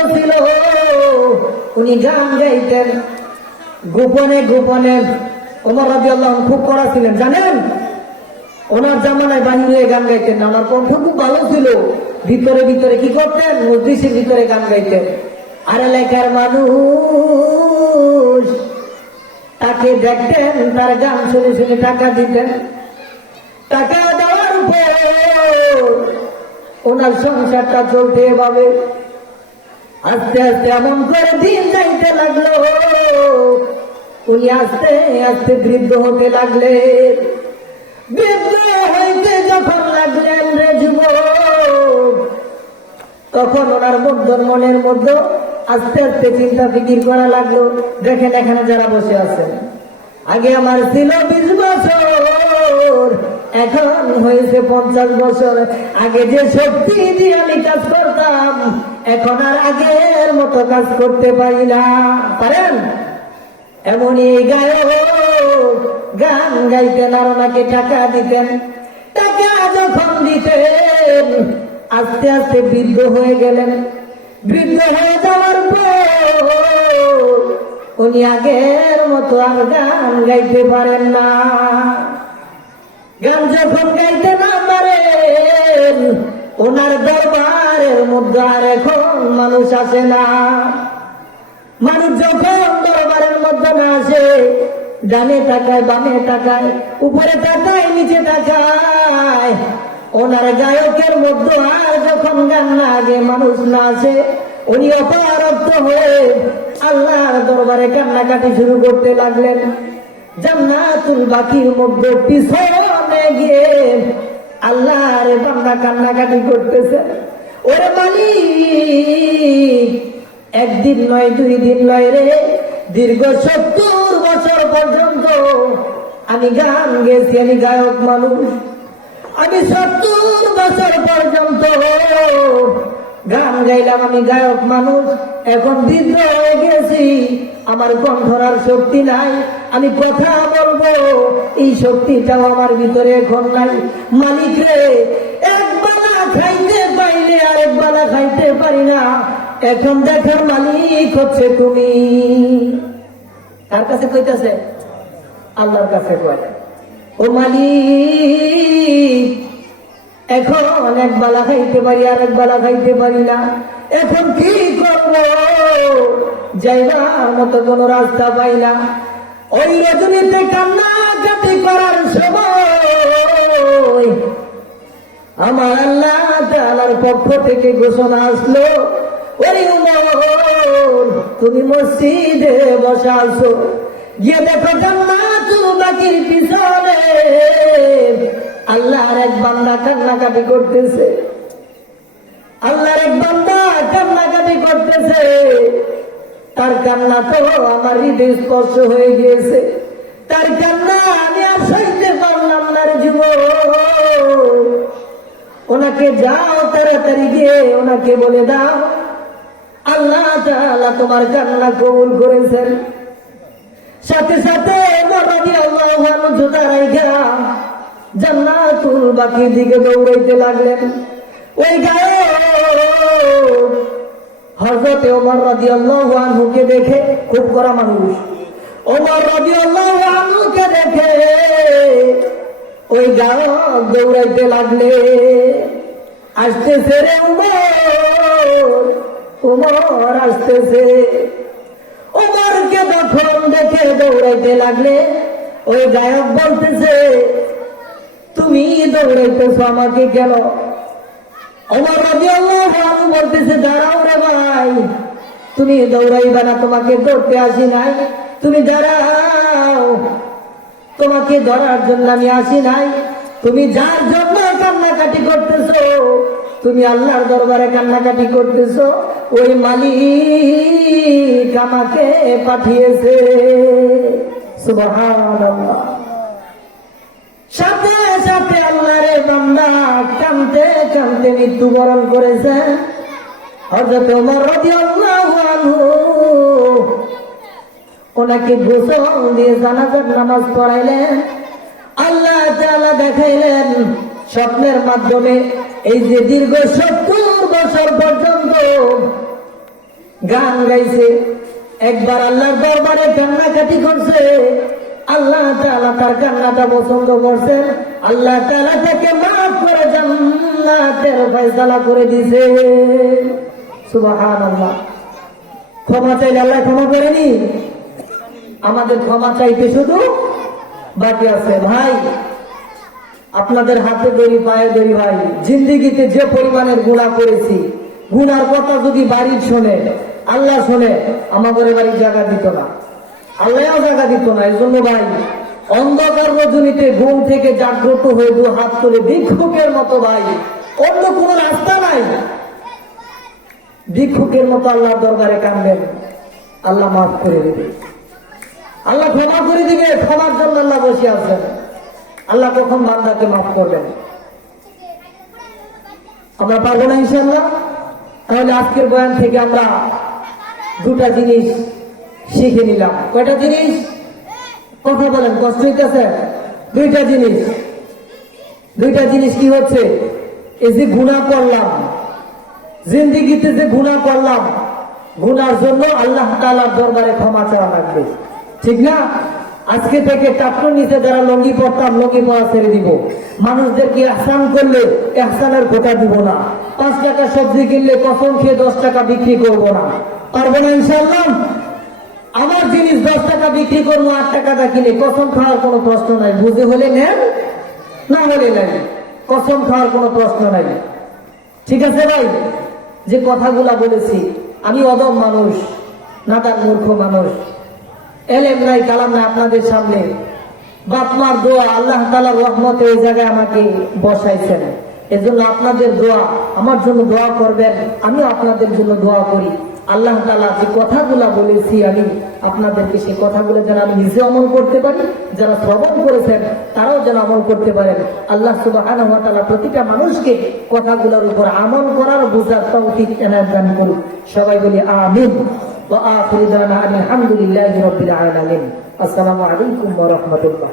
ভালো ছিল, উনি গান গাইতেন গোপনে গোপনে। ওমর রাদিয়াল্লাহু আনহু খুব কড়া ছিলেন জানেন, ওনার জামানায় বাহিরে গান গাইতেন না। ওনার কণ্ঠ খুব ভালো ছিল, ভিতরে ভিতরে কি করতেন, মজলিসের ভিতরে গান গাইতেন। আর এলাকার মানুষ তাকে দেখতেন, তার গান শুনে শুনে টাকা দিতেন। টাকা দেওয়ার উপর ওনার সংসারটা চলতে এভাবে। আস্তে আস্তে এমন করে দিন যাইতে লাগলো, উনি আস্তে আস্তে বৃদ্ধ হতে লাগলেন। বৃদ্ধ হইতে যখন লাগলেন রে যুবক, তখন ওনার মনের মধ্যে আস্তে আস্তে চিন্তা ফিকির করা লাগলো। দেখেন এখানে যারা বসে আছেন, আগে আমার ছিল 20 বছর, এখন হয়েছে 50 বছর। আগে যে শক্তি দিয়ে আমি কাজ করতাম, এখন আর আগের মতো কাজ করতে পারি না। পারেন? এমনই গায়ক গান গাইতেন আর ওনাকে টাকা দিতেন। টাকা যখন দিতেন আস্তে আস্তে বৃদ্ধ হয়ে গেলেন। বৃদ্ধ হয়ে যাওয়ার পর উনি আগের মতো আর গান গাইতে পারেন না। গান যখন গাইতে না পারেন, ওনার দরবারের মধ্যে আর এখন মানুষ আসে না। মানুষ যখন দরবারের মধ্যে না আসে, ডানে তাকায় বামে তাকায়, উপরে তাকায় নিচে তাকায়, ওনার গায়কের মধ্যে আর যখন গান না আগে মানুষ না আসে, উনি অপারক্ত হয়ে আল্লাহর দরবারে কান্নাকাটি শুরু করতে লাগলেন। জান্নাতুল বাকির মধ্যে পিছনে গিয়ে আল্লাহর বান্দা কান্নাকাটি করতেছে, ওরে মালিক, একদিন নয় 2 দিন নয় রে, দীর্ঘ 70 বছর পর্যন্ত আমি গান গেছি, আমি গায়ক মানুষ, আমি 70 বছর পর্যন্ত গান গাইলাম, আমি গায়ক মানুষ। এখন বৃদ্ধ হয়ে গেছি, আমার কণ্ঠরার শক্তি নাই, আমি কথা বলবো এই শক্তিটাও আমার ভিতরে এখন নাই। মালিক রে, একবেলা খাইতে পাইলে আরেক বেলা খাইতে পারি না, এখন দেখার মালিক হচ্ছে তুমি। কার কাছে কইতেছে? আল্লাহর কাছে কয়, ও মালিক, এখন এক বেলা খাইতে পারি আরেক বেলা খাইতে পারি না, এখন কি করব? যাইবার মতো কোন রাস্তা পাই না। ওই রজনীতে কান্নাকাটি করার সময় আমার আল্লাহ তাআলার পক্ষ থেকে ঘোষণা আসলো, ওরে উমর, তুমি মসজিদে বসা আছো, গিয়ে দেখো জান্নাতুল বাকির পিছনে আল্লাহর এক বান্দা কান্নাকাটি করতেছে। আল্লাহর এক বান্দা কান্নাকাটি করতেছে, তার কান্না তো আমার হৃদয় স্পর্শ হয়ে গিয়েছে। তার কান্না আমি আর সইতে পারলাম না রে যুবক। ওনাকে যাও তাড়াতাড়ি গিয়ে ওনাকে বলে দাও, আল্লাহ তাআলা তোমার কান্না কবুল করেছেন। সাথে সাথে রাদিয়াল্লাহু আনহু দাঁড়াইয়া জান্নাতুল বাকির দিকে দৌড়াইতে লাগলেন। ওই গায়ক হযরত ওমর রাদিয়াল্লাহু আনহুকে দেখে, খুব কড়া মানুষ, ওমর রাদিয়াল্লাহু আনহুকে দেখে ওই গায়ক দৌড়াইতে লাগলে, আসতেছে রে উমর, উমর আসতেছে। উমরকে যখন দেখে দৌড়াইতে লাগলে, ওই গায়ক বলতেছে, তুমি দৌড়াইতেছো আমাকে কেন? ওমর রাদিয়াল্লাহু আনহু বলতেছে, দাঁড়াও রে ভাই, তুমি দৌড়াইবা না, তোমাকে ধরতে আসি নাই, তুমি দাঁড়াও, তোমাকে ধরার জন্য আমি আসি নাই। তুমি যার জন্য কান্নাকাটি করতেছো, তুমি আল্লাহর দরবারে কান্নাকাটি করতেছো, ওই মালিক আমাকে পাঠিয়েছে। সুবহানাল্লাহ। সাথে সাথে আল্লাহর বান্দা কাঁদতে কাঁদতে মৃত্যুবরণ করেছে। হযরত ওমর রাদিয়াল্লাহু আনহু ওনাকে গোসল দিয়ে জানাজার নামাজ পড়াইলেন। আল্লাহ তাআলা দেখাইলেন স্বপ্নের মাধ্যমে, এই যে দীর্ঘ 70 বছর পর্যন্ত গান গাইছে, একবার আল্লাহর দরবারে কান্নাকাটি করছে। আল্লাহ তাআলা তার কান্নাটা পছন্দ করছেন, আল্লাহ তাআলা তাকে মাফ করে জান্নাতের ফয়সালা করে দিয়েছে। সুবহানাল্লাহ। ক্ষমা চাইলে আল্লাহ ক্ষমা করেনি? আমাদের ক্ষমা চাইতে শুধু বাকি আছে। ভাই, আপনাদের হাতে ধরি পায়ে ধরি ভাই, জিন্দেগিতে যে পরিমাণের গুনাহ করেছি, গুনার কথা যদি বাড়ির শোনে, আল্লাহ শোনে, আমাদের বাড়ির জায়গা দিত না, আল্লাহও জায়গা দিত না। এই জন্য ভাই, অন্ধকার রজনীতে ঘুম থেকে জাগ্রত হয়ে দু হাত তুলে ভিক্ষুকের মতো ভাই, অন্য কোনো রাস্তা নাই, ভিক্ষুকের মতো আল্লাহর দরবারে কাঁদবেন, আল্লাহ মাফ করে দিবে, আল্লাহ ক্ষমা করে দিবে। ক্ষমার জন্য আল্লাহ বসে আছেন। আল্লাহ কখন বান্দাকে মাফ করবেন? আমরা পারবো না ইনশাআল্লাহ। তাহলে আজকের বয়ান থেকে আমরা দুটা জিনিস শিখে নিলাম। কয়টা জিনিস? কথা বলেন, কষ্ট হইতেছে? দুইটা জিনিস। দুইটা জিনিস কি হচ্ছে? এই যে গুনাহ করলাম, জিন্দেগিতে যে গুনাহ করলাম, গুনার জন্য আল্লাহ তাআলার দরবারে ক্ষমা চাওয়া লাগবে, ঠিক না? আজকে থেকে টাট্টুর নিচে যারা লঙ্গি পরতাম, লঙ্গি পরা ছেড়ে দিব। মানুষদেরকে ইহসান করলে ইহসানের খোটা দিব না। 5 টাকা সবজি কিনলে কসম খেয়ে 10 টাকা বিক্রি করব না। পারবো না ইনশাআল্লাহ? আমার জিনিস 10 টাকা বিক্রি করবো, 8 টাকাটা কিনে কসম খাওয়ার কোনো প্রশ্ন নাই। বুঝে হলে নেন, না হলে নাই, কসম খাওয়ার কোনো প্রশ্ন নাই। ঠিক আছে ভাই? যে কথাগুলা বলেছি, আমি অদম মানুষ, নাদান মূর্খ মানুষ, এলেম নাই, কালাম নাই। আপনাদের সামনে বাপমার দোয়া, আল্লাহ তাআলার রহমতে এই জায়গায় আমাকে বসাইছেন। এজন্য আপনাদের দোয়া, আমার জন্য দোয়া করবেন, আমিও আপনাদের জন্য দোয়া করি। আল্লাহ তাআলা যে কথাগুলা বলেছি আমি আপনাদেরকে, সেই কথাগুলো যেন আমি নিজে আমল করতে পারি, যারা শ্রবণ করেছেন তারাও যেন আমল করতে পারেন। আল্লাহ সুবহানাহু ওয়া তাআলা প্রতিটা মানুষকে কথাগুলোর উপর আমল করার বুঝার তৌফিক এনায়েত দান করুন। সবাই বলি আমিন। ওয়া আখিরু দাওয়ানা আলহামদুলিল্লাহি রাব্বিল আলামিন। আসসালামু আলাইকুম ওয়া রাহমাতুল্লাহ।